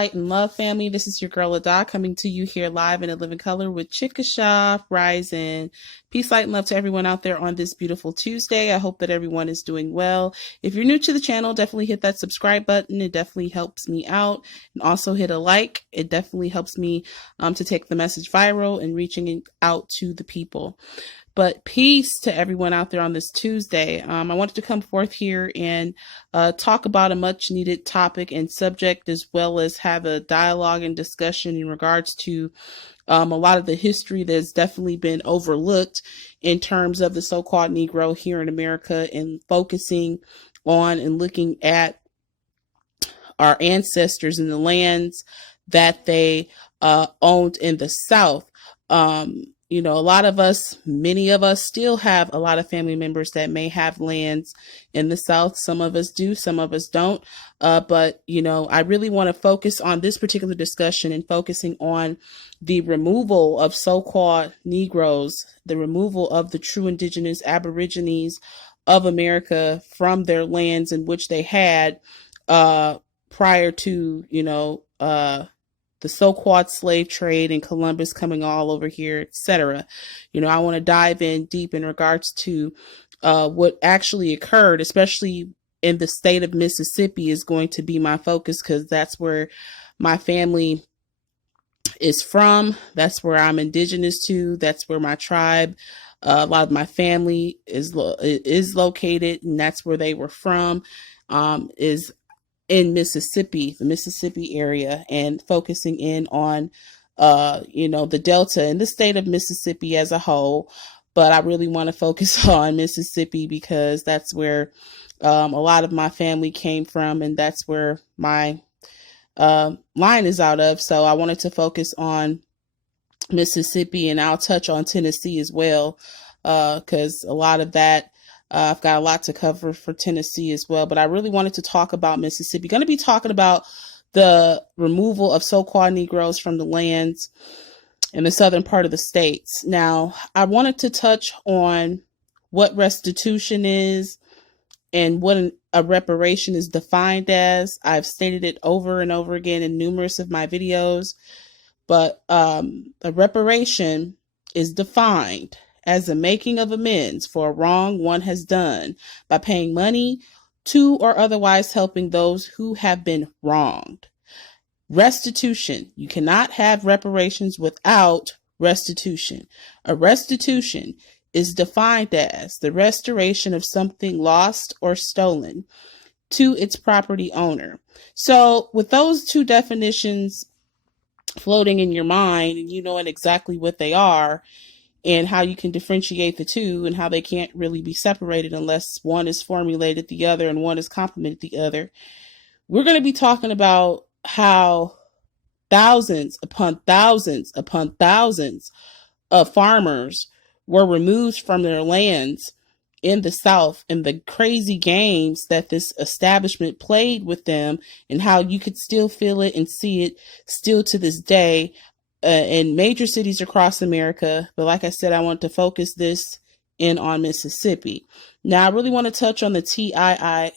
light, and love, family. This is your girl Ada coming to you here live in a living color with Chickasha Rising. Peace, light, and love to everyone out there on this beautiful Tuesday. I hope that everyone is doing well. If you're new to the channel, definitely hit that subscribe button. It definitely helps me out. And also hit a like. It definitely helps me to take the message viral and reaching it out to the people. But peace to everyone out there on this Tuesday. I wanted to come forth here and talk about a much needed topic and subject, as well as have a dialogue and discussion in regards to a lot of the history that's definitely been overlooked in terms of the so-called Negro here in America, and focusing on and looking at our ancestors and the lands that they owned in the South. You know, a lot of us, many of us still have a lot of family members that may have lands in the South. Some of us do, some of us don't. But, you know, I really want to focus on this particular discussion and focusing on the removal of so-called Negroes, the removal of the true indigenous Aborigines of America from their lands in which they had prior to, you know, the so-called slave trade and Columbus coming all over here, etc. You know, I want to dive in deep in regards to what actually occurred, especially in the state of Mississippi is going to be my focus, because that's where my family is from. That's where I'm indigenous to. That's where my tribe, a lot of my family is located, and that's where they were from, is in Mississippi, the Mississippi area, and focusing in on, you know, the Delta and the state of Mississippi as a whole. But I really want to focus on Mississippi because that's where a lot of my family came from, and that's where my line is out of. So I wanted to focus on Mississippi, and I'll touch on Tennessee as well, because a lot of that, I've got a lot to cover for Tennessee as well, but I really wanted to talk about Mississippi. Going to be talking about the removal of so-called Negroes from the lands in the southern part of the states. Now, I wanted to touch on what restitution is and what a reparation is defined as. I've stated it over and over again in numerous of my videos, but a reparation is defined as the making of amends for a wrong one has done by paying money to or otherwise helping those who have been wronged. Restitution. You cannot have reparations without restitution. A restitution is defined as the restoration of something lost or stolen to its property owner. So with those two definitions floating in your mind, and you knowing exactly what they are, and how you can differentiate the two, and how they can't really be separated unless one is formulated the other and one is complemented the other. We're going to be talking about how thousands upon thousands upon thousands of farmers were removed from their lands in the South, and the crazy games that this establishment played with them, and how you could still feel it and see it still to this day in major cities across America. But like I said, I want to focus this in on Mississippi. Now, I really want to touch on the TIAA.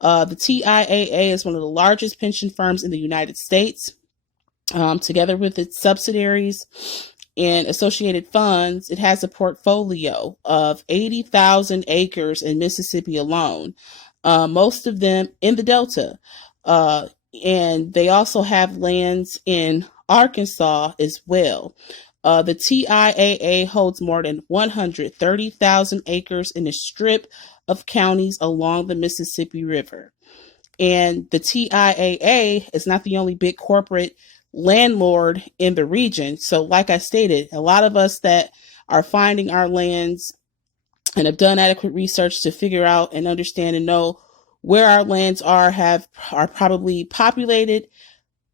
The TIAA is one of the largest pension firms in the United States. Together with its subsidiaries and associated funds, it has a portfolio of 80,000 acres in Mississippi alone, most of them in the Delta. And they also have lands in Arkansas as well. The TIAA holds more than 130,000 acres in a strip of counties along the Mississippi River. And the TIAA is not the only big corporate landlord in the region. So like I stated, a lot of us that are finding our lands and have done adequate research to figure out and understand and know where our lands are probably populated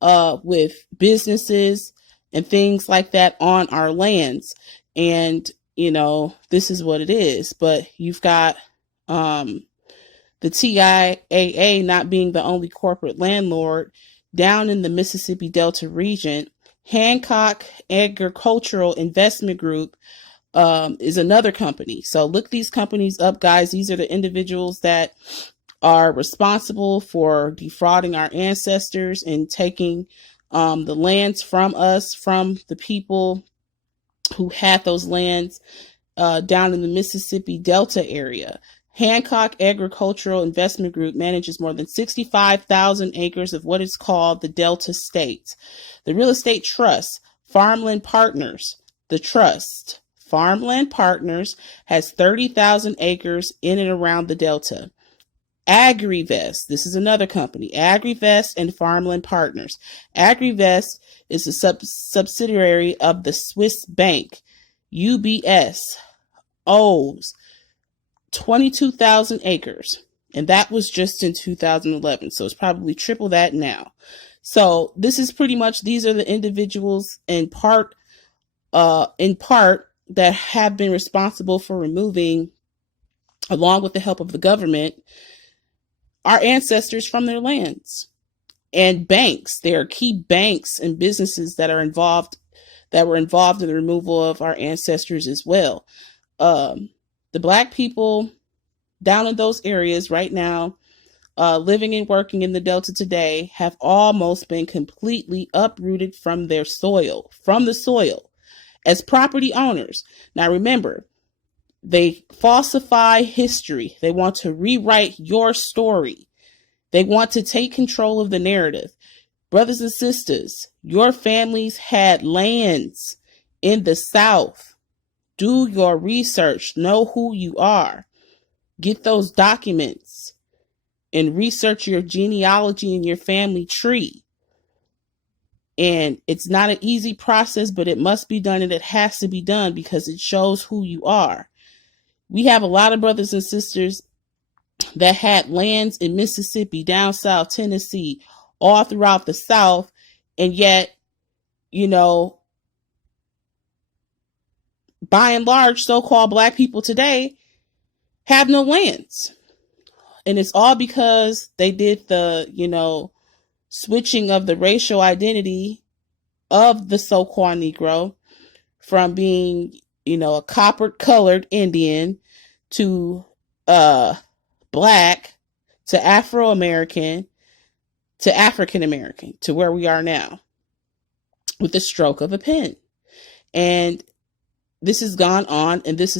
with businesses and things like that on our lands. And, you know, this is what it is. But you've got the TIAA not being the only corporate landlord down in the Mississippi Delta region. Hancock Agricultural Investment Group is another company. So look these companies up, guys. These are the individuals that are responsible for defrauding our ancestors and taking the lands from us, from the people who had those lands down in the Mississippi Delta area. Hancock Agricultural Investment Group manages more than 65,000 acres of what is called the Delta States. The Real Estate Trust, Farmland Partners, the trust, Farmland Partners, has 30,000 acres in and around the Delta. AgriVest, this is another company, AgriVest and Farmland Partners. AgriVest is a subsidiary of the Swiss bank. UBS owns 22,000 acres, and that was just in 2011, so it's probably triple that now. So this is pretty much, these are the individuals in part that have been responsible for removing, along with the help of the government, our ancestors from their lands. And banks, there are key banks and businesses that were involved in the removal of our ancestors as well. The Black people down in those areas right now, living and working in the Delta today, have almost been completely uprooted from their soil, as property owners. Now remember, they falsify history. They want to rewrite your story. They want to take control of the narrative. Brothers and sisters, your families had lands in the South. Do your research. Know who you are. Get those documents and research your genealogy and your family tree. And it's not an easy process, but it must be done, and it has to be done because it shows who you are. We have a lot of brothers and sisters that had lands in Mississippi, down south, Tennessee, all throughout the South, and yet, by and large, so-called Black people today have no lands. And it's all because they did the, switching of the racial identity of the so-called Negro from being, a copper-colored Indian to Black to Afro-American to African-American to where we are now with the stroke of a pen. And this has gone on, and this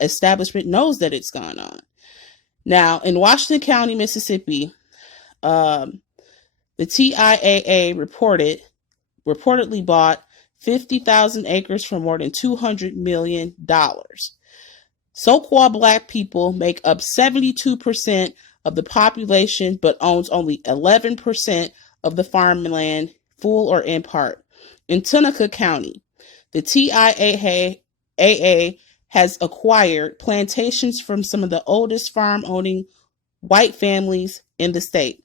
establishment knows that it's gone on. Now, in Washington County, Mississippi, the TIAA reportedly bought 50,000 acres for more than $200 million. So-called Black people make up 72% of the population, but owns only 11% of the farmland, full or in part. In Tunica County, the TIAA has acquired plantations from some of the oldest farm-owning white families in the state.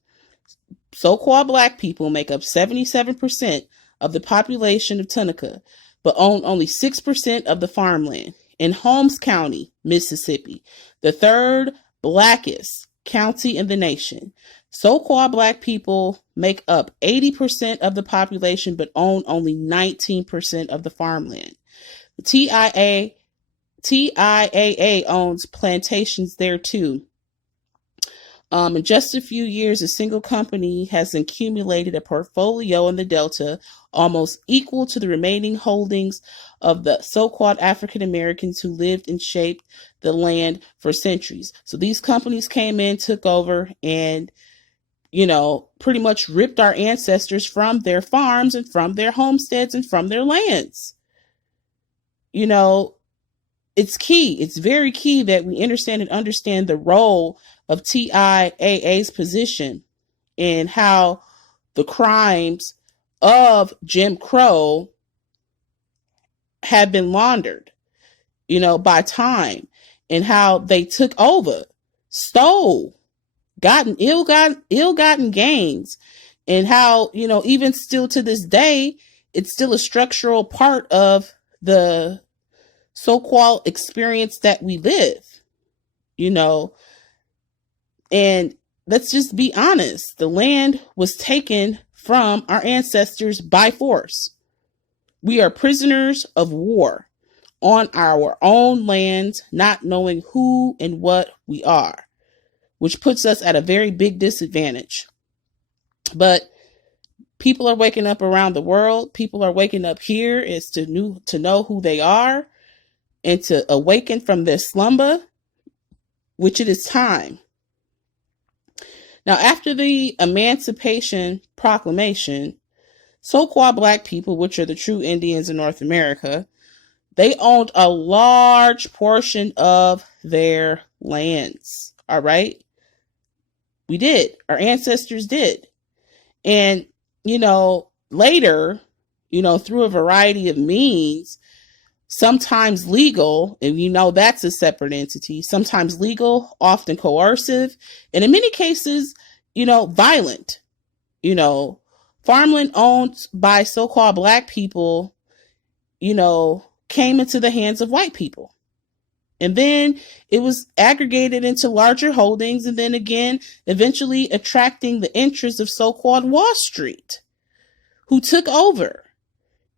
So-called Black people make up 77% of the population of Tunica, but own only 6% of the farmland. In Holmes County, Mississippi, the third blackest county in the nation, so-called Black people make up 80% of the population, but own only 19% of the farmland. The TIAA owns plantations there too. In just a few years, a single company has accumulated a portfolio in the Delta almost equal to the remaining holdings of the so-called African Americans who lived and shaped the land for centuries. So these companies came in, took over, and, pretty much ripped our ancestors from their farms and from their homesteads and from their lands. It's key. It's very key that we understand the role of TIAA's position and how the crimes of Jim Crow have been laundered, by time, and how they took over, stole, ill-gotten gains, and how, even still to this day, it's still a structural part of the so-called experience that we live, and let's just be honest. The land was taken from our ancestors by force. We are prisoners of war on our own lands, not knowing who and what we are. which puts us at a very big disadvantage. But people are waking up around the world. People are waking up here is to know who they are and to awaken from their slumber, which it is time. Now, after the Emancipation Proclamation, so-called Black people, which are the true Indians in North America, they owned a large portion of their lands. All right? We did. Our ancestors did. And, later, through a variety of means, sometimes legal, and that's a separate entity, sometimes legal, often coercive, and in many cases, violent. Farmland owned by so-called Black people, came into the hands of white people. And then it was aggregated into larger holdings, and then again, eventually attracting the interests of so-called Wall Street, who took over.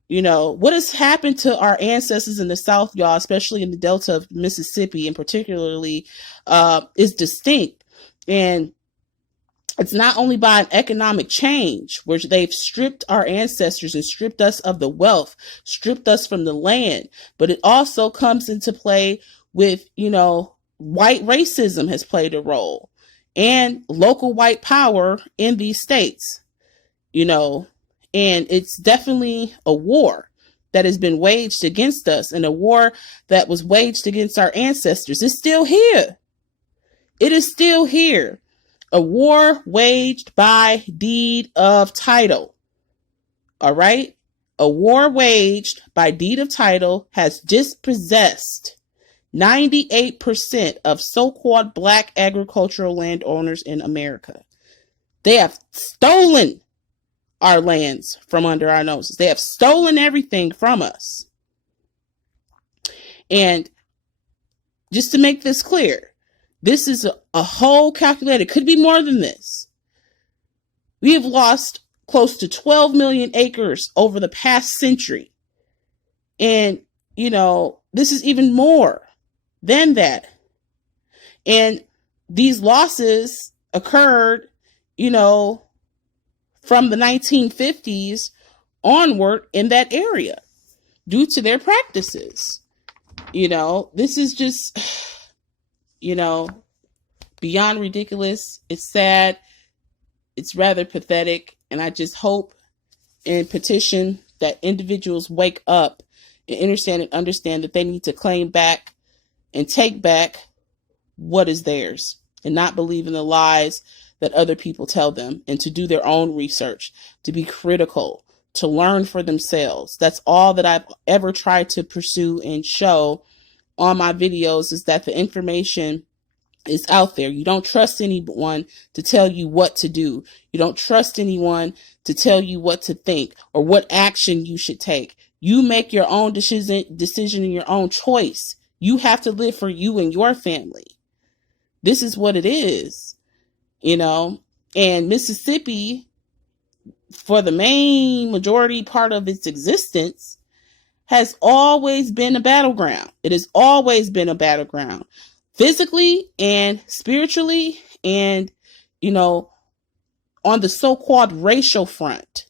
What has happened to our ancestors in the South, y'all, especially in the Delta of Mississippi, and particularly, is distinct. And it's not only by an economic change, where they've stripped our ancestors and stripped us of the wealth, stripped us from the land, but it also comes into play with, white racism has played a role, and local white power in these states, and it's definitely a war that has been waged against us, and a war that was waged against our ancestors. It's still here. It is still here. A war waged by deed of title. All right? A war waged by deed of title has dispossessed 98% of so-called Black agricultural landowners in America. They have stolen our lands from under our noses. They have stolen everything from us. And just to make this clear, this is a whole calculated. It could be more than this. We have lost close to 12 million acres over the past century. And, this is even more than that. And these losses occurred, from the 1950s onward in that area due to their practices. This is just, beyond ridiculous. It's sad. It's rather pathetic. And I just hope and petition that individuals wake up and understand that they need to claim back and take back what is theirs, and not believe in the lies that other people tell them, and to do their own research, to be critical, to learn for themselves. That's all that I've ever tried to pursue and show on my videos, is that the information is out there. You don't trust anyone to tell you what to do. You don't trust anyone to tell you what to think or what action you should take. You make your own decision and your own choice. You have to live for you and your family. This is what it is, and Mississippi, for the main majority part of its existence, has always been a battleground. It has always been a battleground, physically and spiritually, and, on the so-called racial front.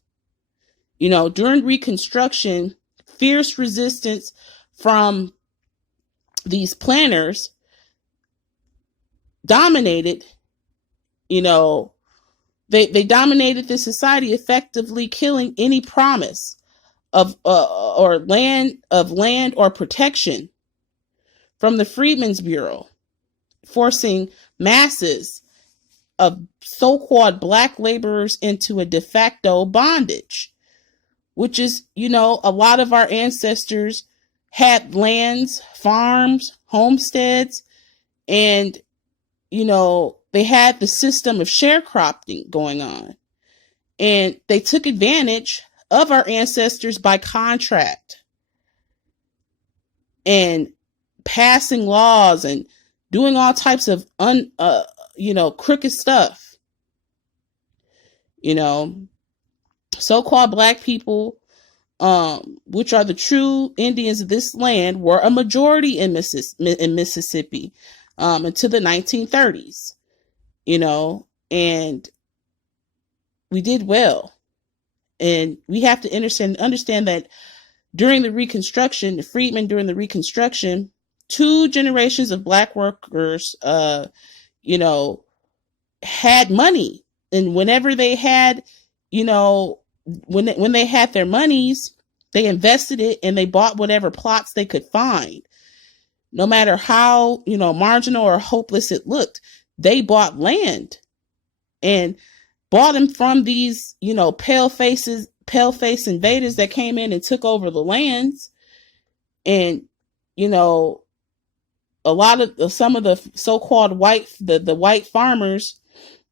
During Reconstruction, fierce resistance from these planners dominated, they dominated the society, effectively killing any promise of land or protection from the Freedmen's Bureau, forcing masses of so-called Black laborers into a de facto bondage, which is, a lot of our ancestors had lands, farms, homesteads, and, they had the system of sharecropping going on. And they took advantage of our ancestors by contract and passing laws and doing all types of crooked stuff. So-called Black people, which are the true Indians of this land, were a majority in Mississippi until the 1930s. and we did well. And we have to understand that during the Reconstruction, the freedmen during the Reconstruction, 2 generations of Black workers, had money. And whenever they had, when they had their monies, they invested it and they bought whatever plots they could find. No matter how, marginal or hopeless it looked, they bought land and bought them from these, pale-faced invaders that came in and took over the lands. And, some of the so-called the white farmers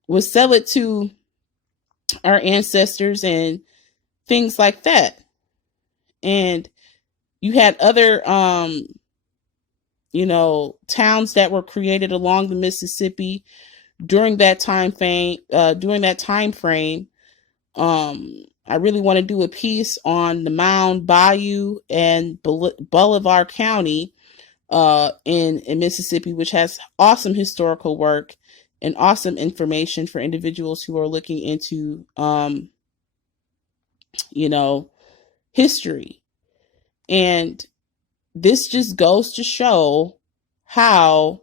would sell it to our ancestors and things like that. And you had other, towns that were created along the Mississippi during that time frame. I really want to do a piece on the Mound Bayou and Bolivar County in Mississippi, which has awesome historical work and awesome information for individuals who are looking into, history. And this just goes to show how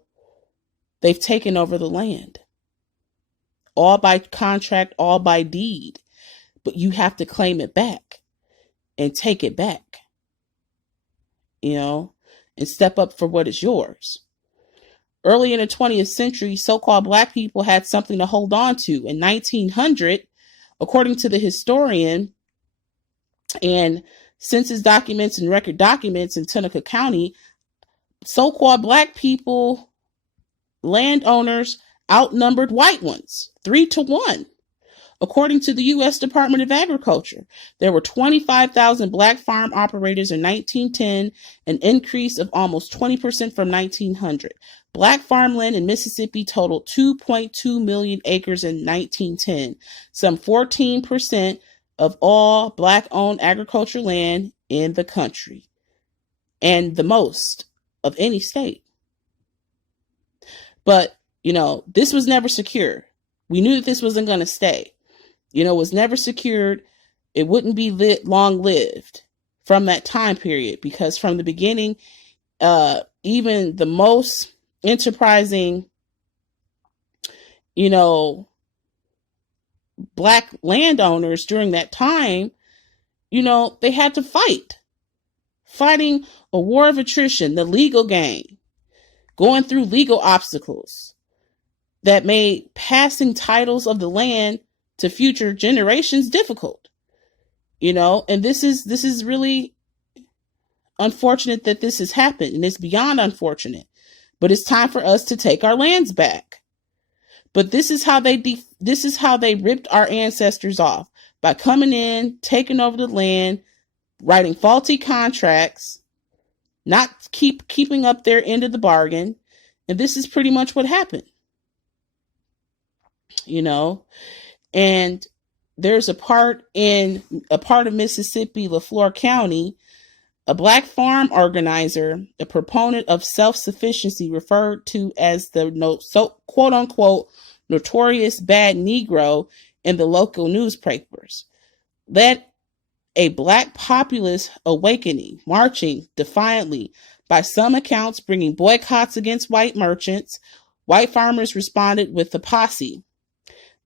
they've taken over the land, all by contract, all by deed. But you have to claim it back and take it back, and step up for what is yours. Early in the 20th century, so-called Black people had something to hold on to. In 1900, according to the historian and census documents and record documents in Tunica County, so-called Black people, landowners, outnumbered white ones 3-1. According to the U.S. Department of Agriculture, there were 25,000 Black farm operators in 1910, an increase of almost 20% from 1900. Black farmland in Mississippi totaled 2.2 million acres in 1910, some 14% of all Black-owned agricultural land in the country, and the most of any state. But, this was never secure. We knew that this wasn't going to stay. It was never secured. It wouldn't be long-lived from that time period, because from the beginning, even the most enterprising, Black landowners during that time, they had to fighting a war of attrition, the legal game, going through legal obstacles that made passing titles of the land to future generations difficult, and this is really unfortunate that this has happened, and it's beyond unfortunate, but it's time for us to take our lands back. But this is how they ripped our ancestors off, by coming in, taking over the land, writing faulty contracts, not keeping up their end of the bargain. And this is pretty much what happened, And there's a part of Mississippi, LaFleur County, a Black farm organizer, a proponent of self-sufficiency, referred to as the quote unquote notorious bad Negro in the local newspapers, led a Black populist awakening, marching defiantly, by some accounts bringing boycotts against white merchants. White farmers responded with a posse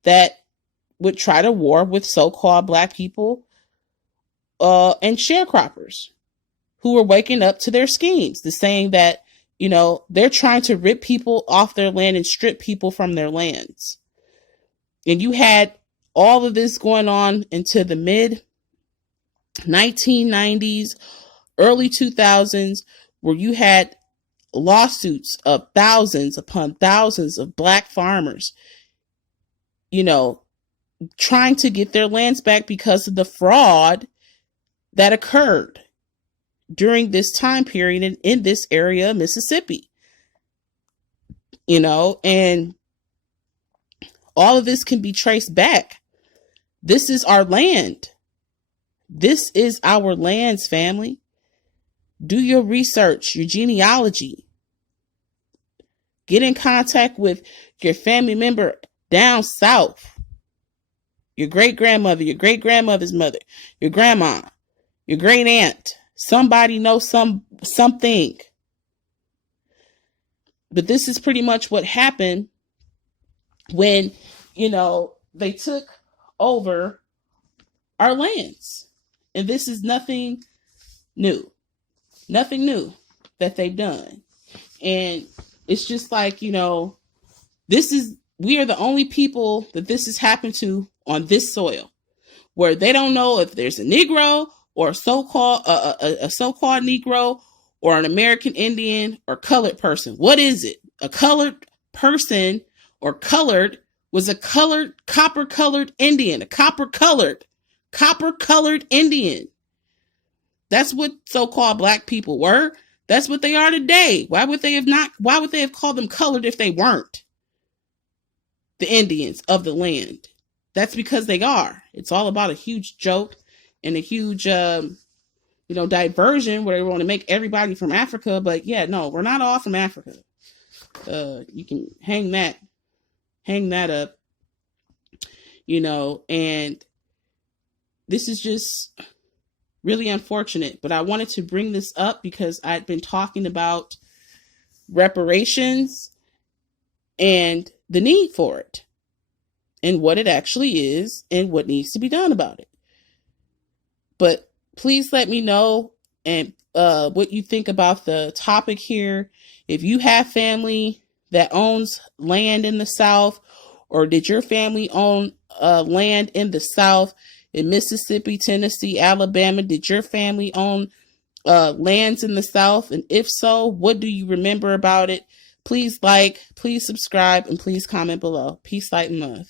that would try to war with so-called Black people and sharecroppers who were waking up to their schemes, the saying that, they're trying to rip people off their land and strip people from their lands. And you had all of this going on into the mid 1990s, early 2000s, where you had lawsuits of thousands upon thousands of Black farmers, trying to get their lands back because of the fraud that occurred during this time period in this area of Mississippi, and all of this can be traced back. This is our land. This is our lands, family. Do your research, your genealogy. Get in contact with your family member down south, your great-grandmother, your great-grandmother's mother, your grandma, your great aunt, somebody knows something. But this is pretty much what happened when, they took over our lands. And this is nothing new that they've done. And it's just like, we are the only people that this has happened to on this soil, where they don't know if there's a Negro or a so-called Negro or an American Indian or colored person. What is it? A colored person or colored was a copper-colored Indian, a copper-colored Indian. That's what so-called black people were. That's what they are today. Why would they have called them colored if they weren't the Indians of the land? That's because they are. It's all about a huge joke and a huge, diversion where they want to make everybody from Africa. But yeah, no, we're not all from Africa. You can hang that up, and this is just really unfortunate. But I wanted to bring this up because I'd been talking about reparations and the need for it and what it actually is and what needs to be done about it. But please let me know and what you think about the topic here. If you have family that owns land in the South, or did your family own land in the South, in Mississippi, Tennessee, Alabama? Did your family own lands in the South? And if so, what do you remember about it? Please like, please subscribe, and please comment below. Peace, light, and love.